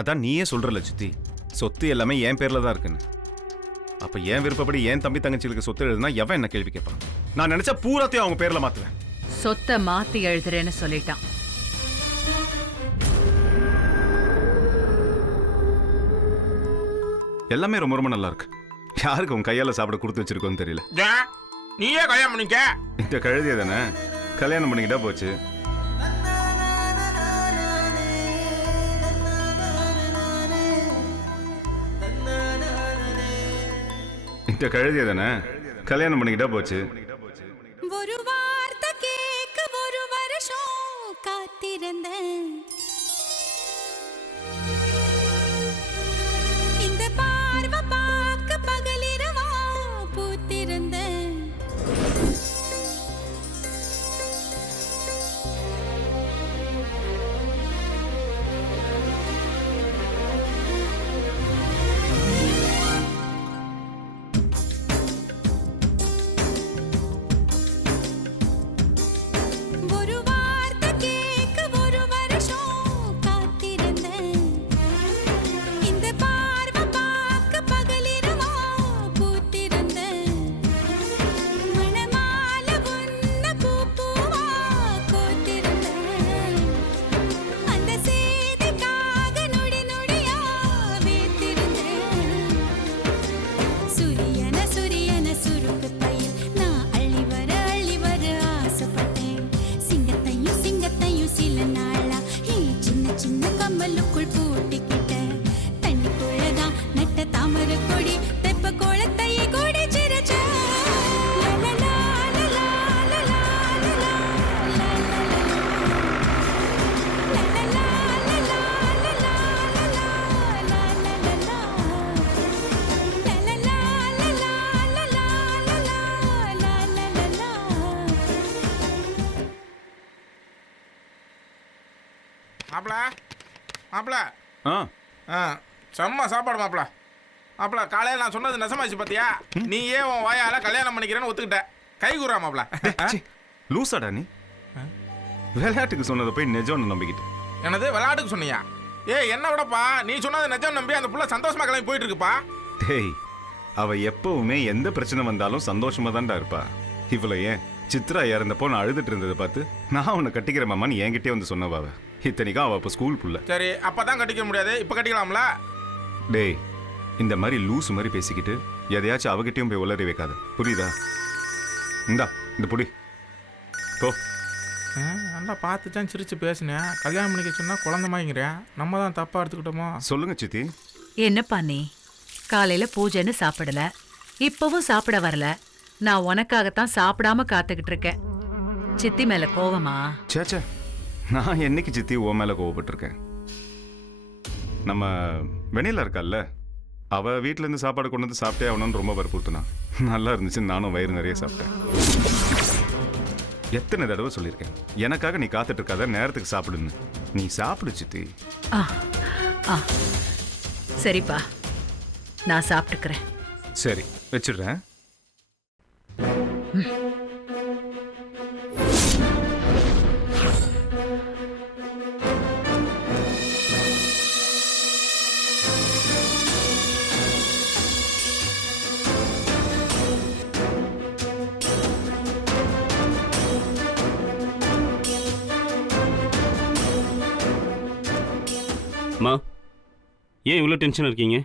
அதான் நீயே சொல்றல சித்தி, சொத்து எல்லாமே என் பேர்ல தான் இருக்குன்னு. அப்ப என் விருப்பப்படி என் தம்பி தங்கச்சிகளுக்கு சொத்து எழுதுனா எவன் என்ன கேள்வி கேட்பான்? நான் நினைச்சா பூராத்தையும் அவங்க பேர்ல மாத்துவேன். சொத்தை மாத்தி எழுதுறேன்னு சொல்லிட்டான். எல்லாமே ரொம்ப ரொம்ப நல்லா இருக்கு. யாருக்கு உன் கையால சாப்பிட கொடுத்து வச்சிருக்கோன்னு தெரியல. நீயே கல்யாணம் பண்ணிக்க. இந்த கழுதிய தானே கல்யாணம் பண்ணிக்கிட்டா போச்சு. இந்த கழுதிய தானே கல்யாணம் பண்ணிக்கிட்டா போச்சு. ஒரு வார்த்தை கேட்க ஒரு வருஷம் காத்திருந்தேன். இந்த பார்வை பார்க்க பகலிரவா பூத்திருந்தேன். ஒரு வார்த்தை கேட்க ஒரு வருஷம் காத்திருந்தேன். இந்த பார்வை பார்க்க பகலிரவா பூத்திருந்தேன். மணமாலை உன்னை பூ பூவா கோத்திருந்தேன். அந்த சேதிக்காக நொடி நொடியா வேத்திருந்தேன். சுரியன சுருக்கு பையில் நான் அள்ளி வர ஆசைப்பட்டேன். சிங்கத்தையும் சில நாளா சின்ன சின்ன கம்மலுக்குள் பூட்டிக்கிட்டேன். தண்ணிக்குள்ளதான் நட்ட தாமரை கொடி தெப்ப கோலத்தையே கொடி சிரிச்ச. மாப்பிள மாப்பிள ஆ செம்ம சாப்பாடு மாப்பிள. மாப்பிள காலையில் நான் சொன்னது நெசமாச்சு பார்த்தியா? நீயே உன் வாயால கல்யாணம் பண்ணிக்கிறேன்னு ஒத்துக்கிட்ட. கை கூறா மாப்பிள. லூசாடா நீ? விளையாட்டுக்கு சொன்னதை போய் நிஜம்னு நம்பிக்கிட்டு. எனது விளையாட்டுக்கு சொன்னியா? என்ன விடப்பா, நீ சொன்னது நிஜம் நம்பி அந்த புள்ள சந்தோஷமா கிளம்பி போயிட்டு இருக்குப்பா. டேய், அவ எப்பவுமே எந்த பிரச்சனை வந்தாலும் சந்தோஷமா தான்டா இருப்பா. இவ்வளவு ஏன் சித்ரா இறந்தப்போ நான் அழுதுட்டு இருந்ததை பார்த்து நான் உன்னை கட்டிக்கிற மாமான்னு என்கிட்டே வந்து சொன்னவா. இத்தனைக்கும் அவ அப்போ ஸ்கூல் புள்ள. சரி, அப்பதான் கட்டிக்க முடியாது, இப்ப கட்டிக்கலாம்ல? டேய், இந்த மாதிரி லூஸ் மாதிரி பேசிக்கிட்டு எதையாச்சும் அவகிட்டையும் போய் உளறி வைக்காத, புரியுதா? இந்தா இந்த புடி போ. நல்லா பார்த்துச்சான் சிரிச்சு பேசினேன். கல்யாணம் பண்ணிக்க சொன்னா குழந்தை மாதிரிங்கிறேன். நம்ம தான் தப்பா எடுத்துக்கிட்டோமோ? சொல்லுங்க சித்தி. என்னப்பா நீ காலையில பூஜைன்னு சாப்பிடல, இப்பவும் சாப்பிட வரல. நான் உனக்காகத்தான் சாப்பிடாம காத்துக்கிட்டு இருக்கேன். சித்தி மேல கோவமா? சேச்சே, நான் என்னைக்கு சித்தி ஓ மேல கோவப்பட்டிருக்கேன்? நம்ம வெண்ணிலா இருக்கால்ல, அவ வீட்டுல இருந்து சாப்பாடு கொண்டு வந்து சாப்பிட்டே ஆகணும்னு ரொம்ப வற்புறுத்தினா. நல்லா இருந்துச்சு, நானும் வயிறு நிறைய சாப்பிட்டேன். எத்தனை தடவை சொல்லியிருக்கேன், எனக்காக நீ காத்துட்டு இருக்காத, நேரத்துக்கு சாப்பிடுன்னு. நீ சாப்பிடு சித்தி. சரிப்பா, நான் சாப்பிட்டுக்கிறேன். சரி, வச்சிடுறேன். அம்மா, ஏன் இவ்வளோ டென்ஷன் இருக்கீங்க?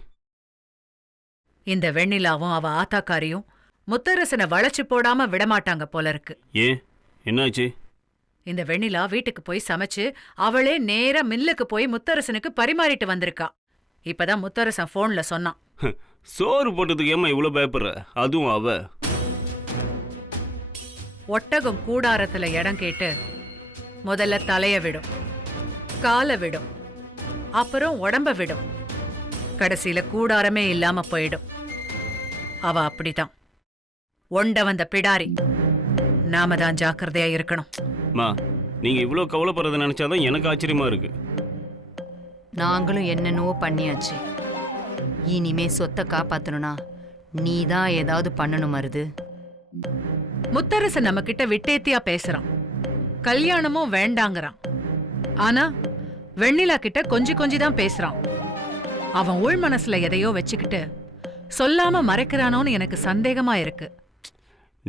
இந்த வெண்ணிலாவும் அவ ஆத்தாக்காரியும் முத்தரசனை வளைச்சு போடாம விடமாட்டாங்க போல இருக்கு. ஏன், என்னாச்சு? இந்த வெண்ணிலா வீட்டுக்கு போய் சமைச்சு அவளே நேரா மில்லுக்கு போய் முத்தரசனுக்கு பரிமாறிட்டு வந்திருக்கா. இப்பதான் முத்தரசன் போன்ல சொன்னான். சோறு போட்டதுக்கு ஏம்மா இவ்வளோ பயப்படுற? அதுவும் அவ ஒட்டகம் கூடாரத்துல இடம் கேட்டு முதல்ல தலைய விடும், காலை விடும், அப்புறம் உடம்ப விடும், கடைசியில கூடாரமே இல்லாம போயிடும். அவ அப்படிதான் ஒண்ட வந்த பிடாரி. நாம தான் ஜாக்கிரதையா இருக்கணும். மா, நீங்க இவ்வளோ கவலைப்படுறத நினைச்சாதான் எனக்கு ஆச்சரியமா இருக்கு. நாங்களும் என்னென்னவோ பண்ணியாச்சு. இனிமே சொத்தை காப்பாத்தணும்னா நீ தான் ஏதாவது பண்ணணும் மருது. முத்தரசன் நம்ம கிட்ட விட்டேத்தியா பேசுறான், கல்யாணமும் வேண்டாங்கிறான். ஆனா வெண்ணிலா கிட்ட கொஞ்சி தான் பேசுறான். அவன் உள் மனசுல எதையோ வச்சுக்கிட்டு சொல்லாம மறைக்கிறானோன்னு எனக்கு சந்தேகமா இருக்கு.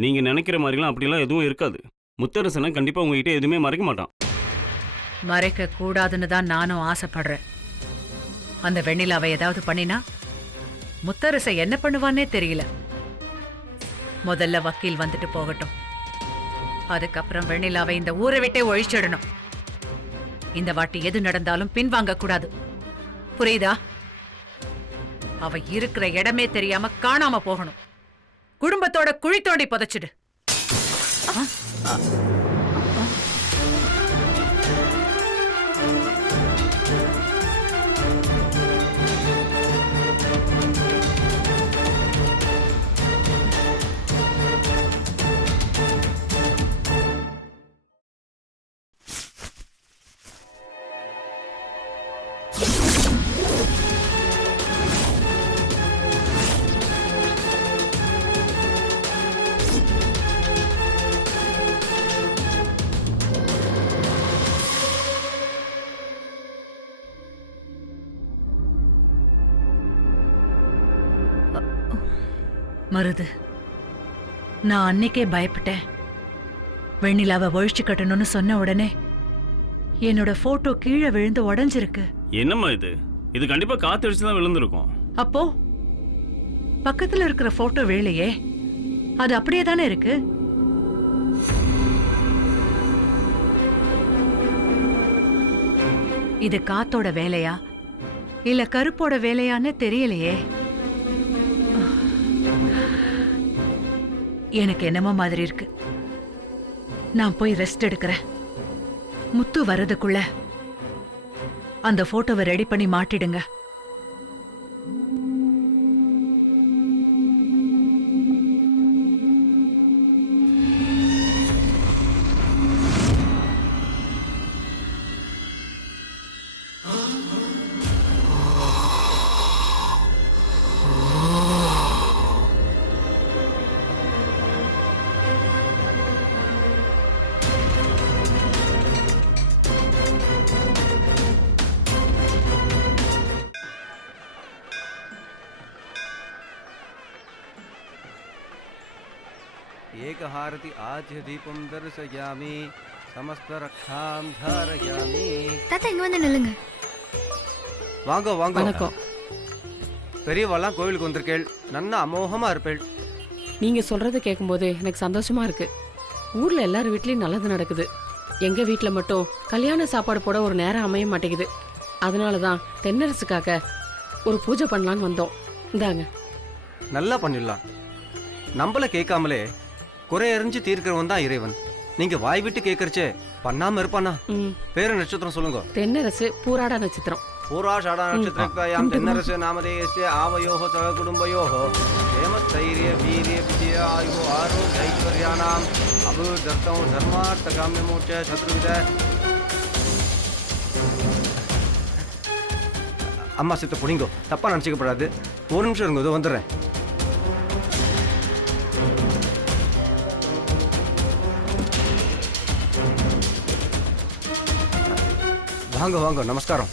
நீங்க நினைக்கிற மாதிரிலாம் அப்படிலாம் எதுவும் இருக்காது. முத்தரசனை கண்டிப்பா உங்ககிட்ட எதுவுமே மறைக்க மாட்டான். மறைக்க கூடாதுன்னு தான் நானும் ஆசைப்படுறேன். அந்த வெண்ணிலாவை ஏதாவது பண்ணினா முத்தரச என்ன பண்ணுவான்னே தெரியல. முதல்ல வக்கீல் வந்துட்டு போகட்டும். அதுக்கப்புறம் வெண்ணிலாவை இந்த ஊரை விட்டே ஒழிச்சிடணும். இந்த வாட்டி எது நடந்தாலும் பின்வாங்க கூடாது. புரியுதா? அவ இருக்கிற இடமே தெரியாம காணாம போகணும். குடும்பத்தோட குழி தோண்டி புதைச்சிடு. மருது, நான் அன்னைக்கே பயப்பட்டேன். வெண்ணிலாவை ஒழிச்சு கட்டணும்னு சொன்ன உடனே என்னோட போட்டோ கீழே விழுந்து உடைஞ்சிருக்கு. என்னம்மா இது? இது கண்டிப்பா காத்தடிச்சு தான் விழுந்திருக்கும். அப்போ பக்கத்துல இருக்கிற போட்டோ வேலையே அது அப்படியே தானே இருக்கு. இது காத்தோட வேலையா இல்ல கருப்போட வேலையான்னு தெரியலையே. எனக்கு என்னமோ மாதிரி இருக்கு. நான் போய் ரெஸ்ட் எடுக்கிறேன். முத்து வர்றதுக்குள்ள அந்த போட்டோவை ரெடி பண்ணி மாட்டிடுங்க. एकहारति आज्य दीपं दर्शयामि समस्त रक्षां धारयामि. தாத்தா இங்க வந்து நில்லுங்க. வாங்க வாங்க. வணக்கம். பெரியவாளாம் கோவிலுக்கு வந்திருக்கேள். நன்னா அமோகமா இருப்பேள். நீங்க சொல்றதை கேட்கும்போது எனக்கு சந்தோஷமா இருக்கு. ஊர்ல எல்லாரும் வீட்லயும் நல்லது நடக்குது. எங்க வீட்ல மட்டும் கல்யாண சாப்பாடு போட ஒரு நேரம் அமைய மாட்டேங்குது. அதனாலதான் தென்னரசுக்காக ஒரு பூஜை பண்ணலான்னு வந்தோம். இந்தாங்க. நல்லா பண்ணிடலாம். நம்மள கேட்காமலே குறை எறிஞ்சு தீர்க்கிறவன் தான் இறைவன். நீங்க வாய் விட்டு கேட்கறச்சே பண்ணாம இருப்பானா? பேரு நட்சத்திரம் சொல்லுங்க. தென்னரசு பூராட நட்சத்திரம். பூராஷாடா நட்சத்திரக்காயாம் தென்னரசு நாமதேயஸ்ய ஆவயோஹ சக குடும்பயோஹ ஹேமஸ்தைரிய வீரிய விஜய ஆயு ஆரோக்ய ஐஸ்வர்யானாம் அபுதர்த்தம் தர்மார்த்த காமியமோட்ச சத்ருவித. அம்மா சித்த புடிங்கோ, தப்பா நினச்சிக்கப்படாது. ஒரு நிமிஷம் இருங்க, இதோ வந்துடுறேன். வாங்க வாங்க, நமஸ்காரம்.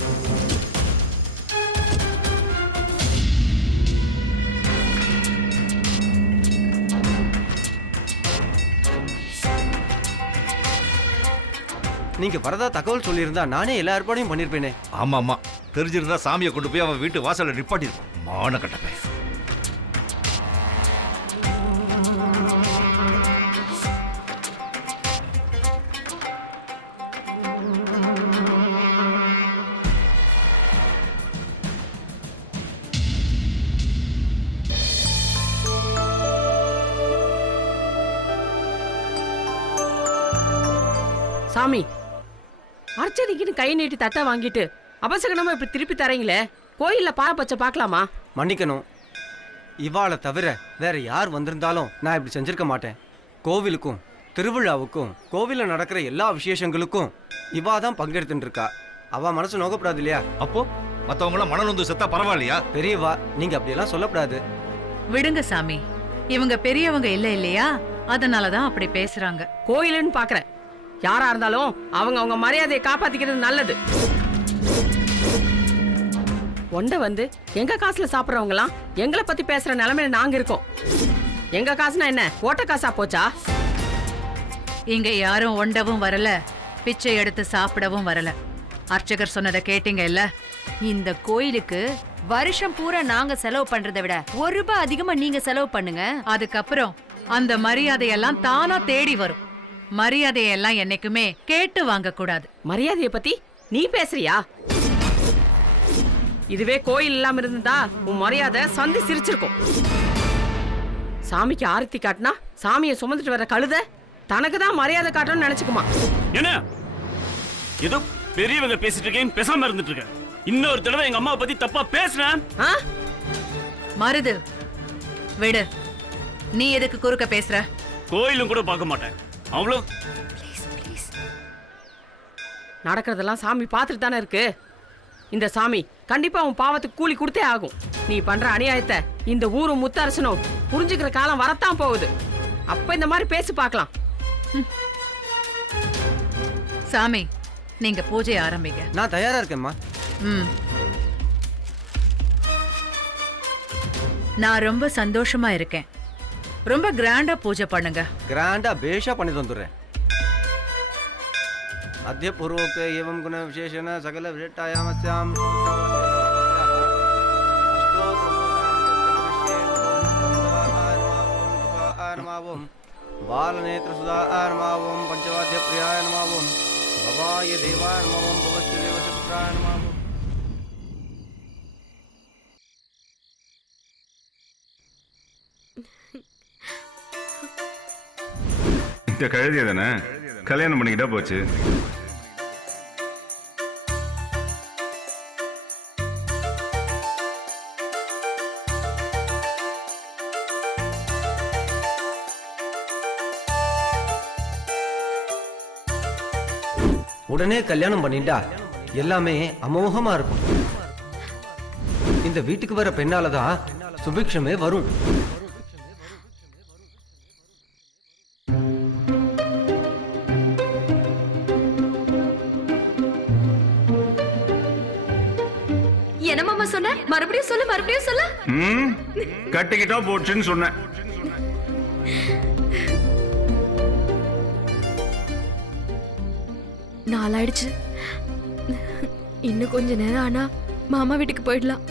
நீங்க வரதா தகவல் சொல்லியிருந்தா நானே எல்லா ஏற்பாடையும் பண்ணிருப்பேனே. ஆமா ஆமா, தெரிஞ்சிருந்தா சாமியை கொண்டு போய் அவன் வீட்டு வாசல்ல நிப்பாட்டிருப்பான். மான கட்டப்பை. சாமி, அர்ச்சனைக்குன்னு கை நீட்டி தட்டை வாங்கிட்டு அபசகனமா இப்படி திருப்பி தரீங்களே. கோயில்ல பாரபட்ச பார்க்கலாமா? மன்னிக்கணும். இவாளை தவிர வேற யார் வந்திருந்தாலும் நான் இப்படி செஞ்சிருக்க மாட்டேன். கோவிலுக்கும் திருவிழாவுக்கும் கோவிலில் நடக்கிற எல்லா விசேஷங்களுக்கும் இவா தான் பங்கெடுத்துட்டு இருக்கா. அவ மனசு நோக்கப்படாது இல்லையா? அப்போ மத்தவங்களாம் மணல் வந்து செத்தா பரவாயில்லையா? பெரியவா, நீங்க அப்படியெல்லாம் சொல்லப்படாது. விடுங்க சாமி, இவங்க பெரியவங்க இல்ல இல்லையா, அதனாலதான் அப்படி பேசுறாங்க. கோயிலுன்னு பாக்குறேன். யாரா இருந்தாலும் அவங்க அவங்க மரியாதையை காப்பாத்திக்கிறது நல்லது. ஒண்ட வந்து எங்க காசுல சாப்பிடுறவங்கலாம் எங்களை பத்தி பேசுற நிலைமையில நாங்க இருக்கோம். எங்க காசுனா என்ன ஓட்ட காசா போச்சா? இங்க யாரும் ஒண்டவும் வரல, பிச்சை எடுத்து சாப்பிடவும் வரல. அர்ச்சகர் சொன்னதை கேட்டீங்க இல்ல? இந்த கோயிலுக்கு வருஷம் பூரா நாங்க செலவு பண்றதை விட ₹1 அதிகமா நீங்க செலவு பண்ணுங்க. அதுக்கப்புறம் அந்த மரியாதையெல்லாம் தானா தேடி வரும். மரியாதையெல்லாம் என்னைக்குமே கேட்டு வாங்க கூடாது. மரியாதைய பத்தி நீ பேசுறியா? இதுவே கோயில் இல்லாம இருந்தா உன் மரியாதை சந்தி சிரிச்சிருக்கும். சாமிக்கு ஆரத்தி காட்டினா சாமியை சுமந்துட்டு வர கழுத தனக்கு தான் மரியாதை காட்டணும்னு நினைச்சுக்குமா? என்ன ஏதோ பெரியவங்க பேசிட்டு இருக்கேன், பேசாம இருந்துட்டு இருக்கேன். இன்னொரு தடவை எங்க அம்மாவை பத்தி தப்பா பேசுறேன். ஆ? மருது விடு, நீ எதுக்கு குறுக்க பேசுற? கோயிலும் கூட பார்க்க மாட்டேன். அவ்வளோ நடக்கிறதெல்லாம் சாமி பார்த்துட்டு தானே இருக்கு. இந்த சாமி கண்டிப்பா உன் பாவத்துக்கு கூலி கொடுத்தே ஆகும். நீ பண்ற அநியாயத்தை இந்த ஊரும் முத்தரசனும் புரிஞ்சுக்கிற காலம் வரத்தான் போகுது. அப்ப இந்த மாதிரி பேசி பார்க்கலாம். சாமி, நீங்க பூஜை ஆரம்பிங்க. நான் தயாரா இருக்கேம்மா. ம். நான் ரொம்ப சந்தோஷமா இருக்கேன். ரொம்ப கிராண்டா பூஜை பண்ணுங்க. கிராண்டா பேஷா பண்ணி தந்துடுறேன். अद्य पूर्वोक्त एवं गुण विशेषण सकल विशिष्टायामस्याम बालनेत्र सुधा नमावं पंचवाद्य प्रियाय नमावं भवाय देवाय नमावं भवस्य देवशुक्राय नमावं. இந்த கழுதிய தானே கல்யாணம் பண்ணிக்கிட்டா போச்சு. உடனே கல்யாணம் பண்ணிட்டா எல்லாமே அமோகமா இருக்கும். இந்த வீட்டுக்கு வர பெண்ணாலதான் சுபிக்ஷமே வரும். என்ன மாமா சொன்ன? மறுபடியும் சொல்லு, மறுபடியும் சொல்லு. கட்டிக்கிட்டா போச்சுன்னு சொன்னேன். நாளாயிடுச்சு. இன்னும் கொஞ்ச நேரம் ஆனா மாமா வீட்டுக்கு போயிடலாம்.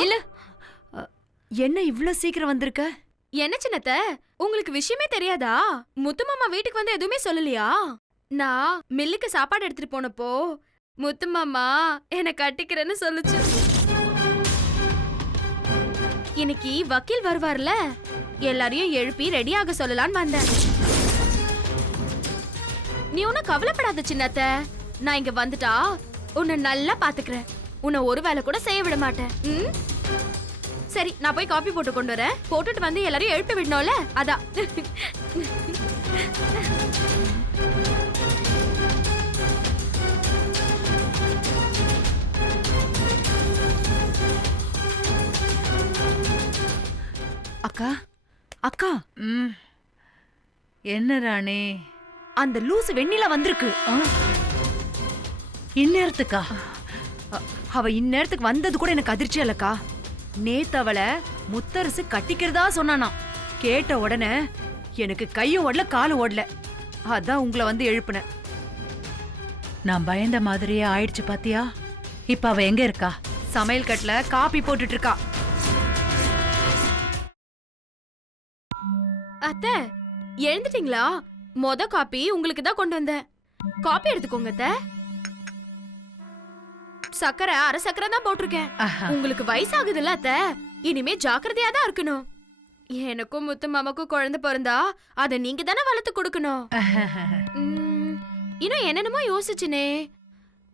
நில்லு. என்ன இவ்ளோ சீக்கிரம் வந்திருக்க? என்ன சின்னத்த, உங்களுக்கு விஷயமே தெரியாதா? முத்து மாமா வீட்டுக்கு வந்து எதுவுமே சொல்லலையா? நான் மில்லுக்கு சாப்பாடு எடுத்துட்டு போனப்போ முத்து மாமா என்ன கட்டிக்கிறேன்னு சொல்லுச்சு. இன்னைக்கு வக்கீல் வருவார்ல, எல்லாரையும் எழுப்பி ரெடி ஆக சொல்லலான்னு வந்தேன். நீ ஒன்னும் கவலைப்படாத சின்னத்த, நான் இங்க வந்துட்டா உன்னை நல்லா பாத்துக்கிறேன். உன்னை ஒரு வேலை கூட செய்ய விட மாட்டேன். சரி, நான் போய் காபி போட்டு கொண்டு வரேன். போட்டுட்டு வந்து எல்லாரையும் எழுப்பி விடணும்ல, அதான். அக்கா, அக்கா, என்ன ராணி? அந்த லூசு வெண்ணிலா வந்திருக்கு. இந்நேரத்துக்கா? அவ இந்நேரத்துக்கு வந்தது கூட எனக்கு அதிர்ச்சி இல்லக்கா. நேத்து அவளை முத்தரசு கட்டிக்கிறதா சொன்னானா. கேட்ட உடனே எனக்கு கையும் ஓடல காலும் ஓடல. அதான் உங்களை வந்து எழுப்புனேன். நான் பயந்த மாதிரியே ஆயிடுச்சு பாத்தியா? இப்ப அவ எங்க இருக்கா? சமையல் கட்டுல காபி போட்டுட்டு இருக்கா. அத்தை, எழுந்துட்டீங்களா? மொத காப்பி உங்களுக்கு தான் கொண்டு வந்தேன். காப்பி எடுத்துக்கோங்க அத்தை. சக்கரை அரை சக்கரை தான் போட்டிருக்கேன். உங்களுக்கு வயசாகுதுல்ல அத்தை, இனிமே ஜாக்கிரதையா தான் இருக்கணும். எனக்கும் முத்து மாமாக்கும் குழந்தை பிறந்தா அதை நீங்க தானே வளர்த்து கொடுக்கணும். இன்னும் என்னென்னமோ யோசிச்சுனே.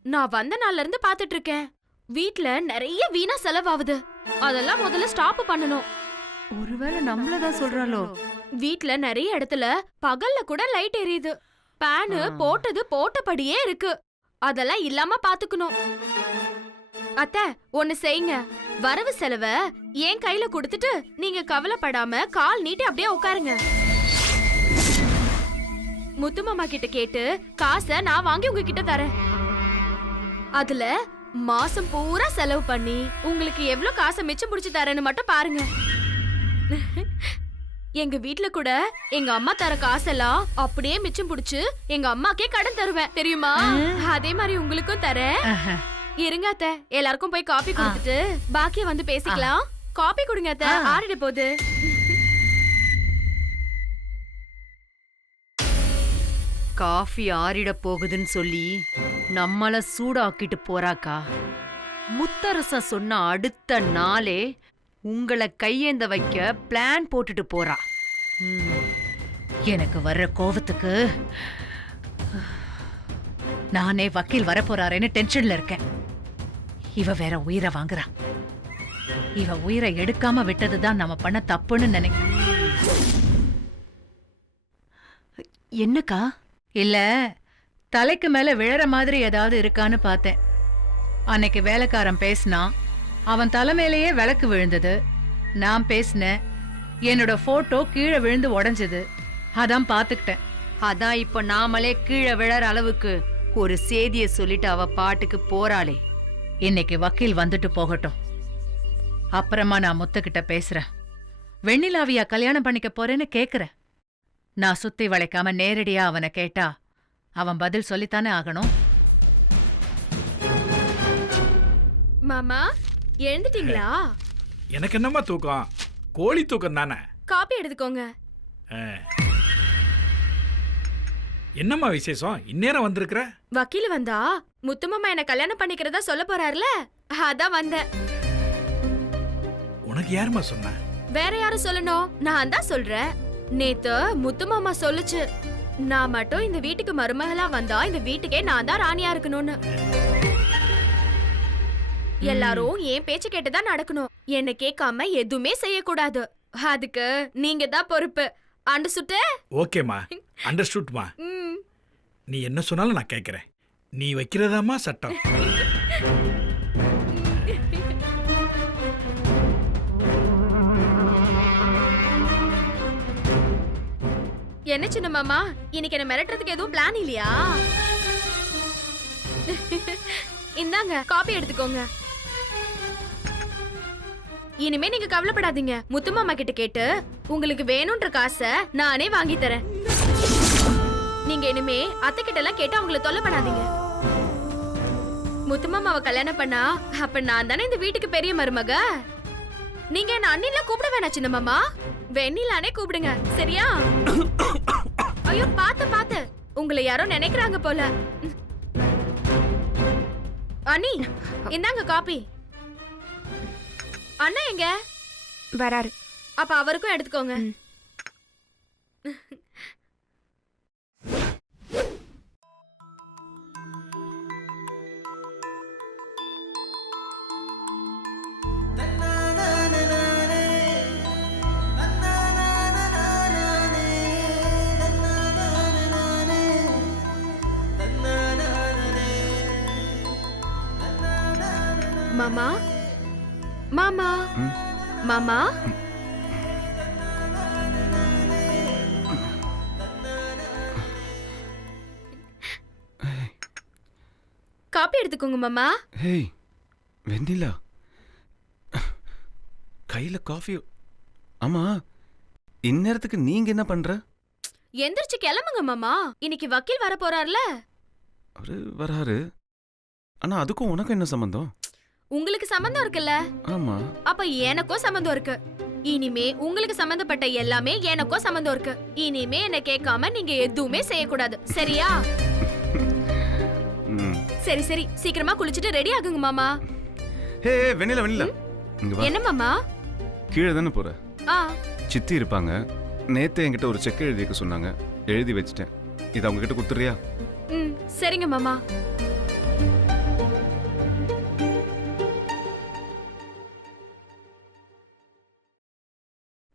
நான் வந்த நாள்ல இருந்து பாத்துட்டு இருக்கேன். வீட்ல நிறைய வீணா செலவாகுது. அதெல்லாம் முதல்ல ஸ்டாப் பண்ணணும். ஒருவேளை நம்மளதான் சொல்றாளோ? வீட்ல நிறைய இடத்துல பகல்ல கூட லைட் எரியுது. பேனு போட்டது போட்டபடியே இருக்கு. அதெல்லாம் இல்லாம பாத்துக்கணும். அத்தை, ஒன்னு செய்யுங்க. வரவு செலவ என் கையில கொடுத்துட்டு நீங்க கவலைப்படாம கால் நீட்டி அப்படியே உட்காருங்க. முத்துமாமா கிட்ட கேட்டு காசை நான் வாங்கி உங்ககிட்ட தரேன். அதுல மாசம் பூரா செலவு பண்ணி உங்களுக்கு எவ்வளவு காசை மிச்சம் புடிச்சு தரேன்னு மட்டும் பாருங்க. எங்க வீட்ல கூட எங்க அம்மா தர காசெல்லாம் அப்படியே மிச்சம் புடிச்சு எங்க அம்மாக்கே கடன் தருவேன் தெரியுமா? அதே மாதிரி உங்களுக்கும் தரேன். இருங்க அத்தை, எல்லாருக்கும் போய் காபி கொடுத்துட்டு பாக்கிய வந்து பேசிக்கலாம். காபி கொடுங்க அத்தை, ஆறிட போகுது. காஃபி ஆறிட போகுதுன்னு சொல்லி நம்மள சூடாக்கிட்டு போறாக்கா. முத்தரசன் சொன்ன அடுத்த நாளே உங்களை கையேந்த வைக்க பிளான் போட்டுட்டு போறா. எனக்கு வர்ற கோவத்துக்கு நானே வக்கீல் வரப்போறாரேன்னு டென்ஷன்ல இருக்கேன். இவ வேற உயிரை வாங்குறா. இவ உயிரை எடுக்காம விட்டதுதான் நம்ம பண்ண தப்புன்னு நினைக்கிறேன். என்னக்கா? இல்ல, தலைக்கு மேல விழற மாதிரி ஏதாவது இருக்கான்னு பார்த்தேன். அன்னைக்கு வேலைக்காரன் பேசினான். அவன் தலைமையிலேயே விளக்கு விழுந்தது. நான் பேசினேன். என்னோட போட்டோ கீழே விழுந்து உடைஞ்சது. அதான் பாத்துக்கிட்டேன். அதான் இப்ப நாமளே கீழே விழற அளவுக்கு ஒரு செய்திய சொல்லிட்டு அவ பாட்டுக்கு போறாளே. இன்னைக்கு வக்கீல் வந்துட்டு போகட்டும். அப்புறமா நான் முத்துக்கிட்ட பேசுறேன். வெண்ணிலாவியா கல்யாணம் பண்ணிக்க போறேன்னு கேக்குறேன். நான் சுத்தி வளைக்காம நேரடியா அவனை கேட்டா அவன் பதில் சொல்லித்தானே ஆகணும். மாமா, எழுந்துட்டீங்களா? எனக்கு என்னம்மா தூக்கம்? கோழி தூக்கம் தானே. காபி எடுத்துக்கோங்க. என்னம்மா விசேஷம்? இந்நேரம் வந்திருக்கிற? வக்கீல் வந்தா முத்துமாமா என்ன கல்யாணம் பண்ணிக்கிறதா சொல்ல போறாருல, அதான் வந்தேன். உனக்கு யாருமா சொன்ன? வேற யாரும் சொல்லணும், நான் தான் சொல்றேன். நேத்து முத்துமாமா சொல்லுச்சு, நான் மட்டும் இந்த வீட்டுக்கு மருமகளா வந்தா இந்த வீட்டுக்கே நான் தான் ராணியா இருக்கணும்னு. எல்லாரும் என் பேச்சு கேட்டுதான் நடக்கணும். என்ன கேட்காம எதுவுமே செய்யக்கூடாது. அதுக்கு நீங்க தான் பொறுப்பு. அண்டர்ஸ்டுட்? ஓகேமா, அண்டர்ஸ்டுட்மா. நீ என்ன சொன்னாலும் நான் கேட்கிறேன். நீ வைக்கிறதாமா சட்டம். என்ன சின்ன மாமா, இன்னைக்கு என்ன மிரட்டுறதுக்கு எதுவும் பிளான் இல்லையா? இந்தாங்க காபி எடுத்துக்கோங்க. இனிமே நீங்க கவலைப்படாதீங்க. முத்துமாமா கிட்ட கேட்டு உங்களுக்கு வேணும்ன்ற காசை நானே வாங்கி தரேன். நீங்க இனிமே அத்தை கிட்ட எல்லாம் கேட்டு அவங்கள தொல்லை பண்ணாதீங்க. முத்துமாமாவை கல்யாணம் பண்ணா அப்ப நான் தானே இந்த வீட்டுக்கு பெரிய மருமக. நீங்க என்ன அண்ணில கூப்பிட வேணாம் சின்ன மாமா, வெண்ணிலானே கூப்பிடுங்க, சரியா? ஐயோ, பாத்து பாத்து, உங்களை யாரோ நினைக்கிறாங்க போல. அண்ணி, இந்தாங்க காபி. அண்ணா எங்க வராரு? அப்ப அவருக்கும் எடுத்துக்கோங்க. மாமா, மாமா, மாமா. காப்பி எடுத்துக்கோங்க மாமா. ஹேய் வெண்ணிலா, கையில காஃபி. ஆமா, இந்நேரத்துக்கு நீங்க என்ன பண்ற? எந்திரிச்சு கிளம்புங்க மாமா, இன்னைக்கு வக்கீல் வர போறாருல. அவரு வராரு, ஆனா அதுக்கும் உனக்கு என்ன சம்பந்தம்? உங்களுக்கு சம்பந்தம் இருக்குல்ல? ஆமா. அப்ப எனக்கும் சம்பந்தம் இருக்கு. இனிமே உங்களுக்கு சம்பந்தப்பட்ட எல்லாமே எனக்கும் சம்பந்தம் இருக்கு. இனிமே என்ன கேட்காம நீங்க எதுவுமே செய்யக்கூடாது, சரியா? சரி சரி, சீக்கிரமா குளிச்சுட்டு ரெடி ஆகுங்க மாமா. ஹே வெண்ணிலா, வெண்ணிலா இங்க வா. என்ன மாமா? கீழே தானே போற? சித்தி இருப்பாங்க. நேத்து என்கிட்ட ஒரு செக் எழுதி வைக்க சொன்னாங்க, எழுதி வச்சிட்டேன். இதை அவங்க கிட்ட கொடுத்துறியா? ம் சரிங்க மாமா.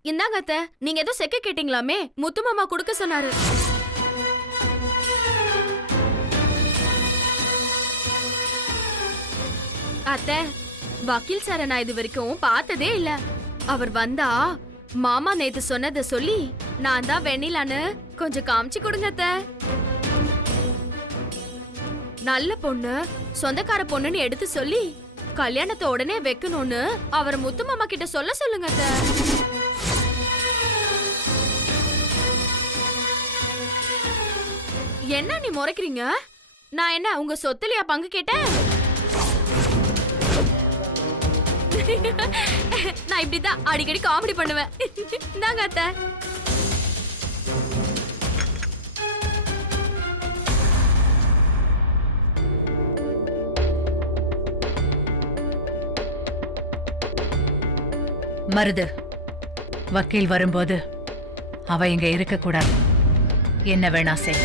இந்தாங்க அத்தை, நீங்க ஏதோ செக்க கேட்டீங்களாமே, முத்து மாமா கொடுக்க சொன்னாரு. அத்தை, வக்கீல் சார நான் இது வரைக்கும் பார்த்ததே இல்ல. அவர் வந்தா மாமா நேத்து சொன்னதை சொல்லி நான் தான் வெண்ணிலான்னு கொஞ்சம் காமிச்சு கொடுங்க அத்தை. நல்ல பொண்ணு, சொந்தக்கார பொண்ணுன்னு எடுத்து சொல்லி கல்யாணத்தை உடனே வைக்கணும்னு அவர் முத்து மாமா கிட்ட சொல்ல சொல்லுங்க அத்தை. என்ன நீ முறைக்கிறீங்க? நான் என்ன உங்க சொத்துலயா பங்கு கேட்டேன்? நான் இப்படிதான் அடிக்கடி காமெடி பண்ணுவேன். இந்தாங்க அத்தை. மருது, வக்கீல் வரும்போது அவ இங்க இருக்க கூடாது. என்ன வேணா செய்.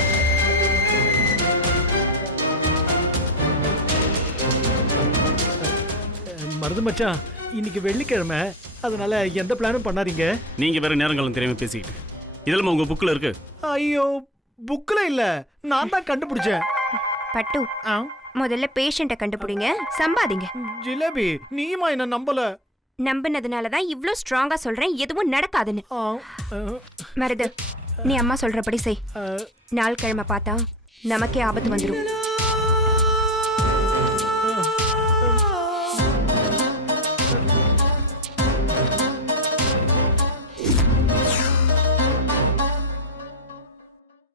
மருது மச்சான், இன்னைக்கு வெள்ளிக்கிழமை, அதனால எந்த பிளானும் பண்ணாதீங்க. நீங்க வேற நேரங்களும் தெரியாம பேசிக்கிட்டு இதெல்லாம் உங்க புக்ல இருக்கு. ஐயோ, புக்ல இல்ல, நான் தான் கண்டுபிடிச்சேன். பட்டு, முதல்ல பேஷண்ட்டை கண்டுபிடிங்க, சம்பாதிங்க. ஜிலேபி, நீயுமா என்ன நம்பல? நம்பினதுனால தான் இவ்ளோ ஸ்ட்ராங்கா சொல்றேன் எதுவும் நடக்காதுன்னு. மருது, நீ அம்மா சொல்றபடி செய். நாள் கிழமை பார்த்தா நமக்கே ஆபத்து வந்துடும்.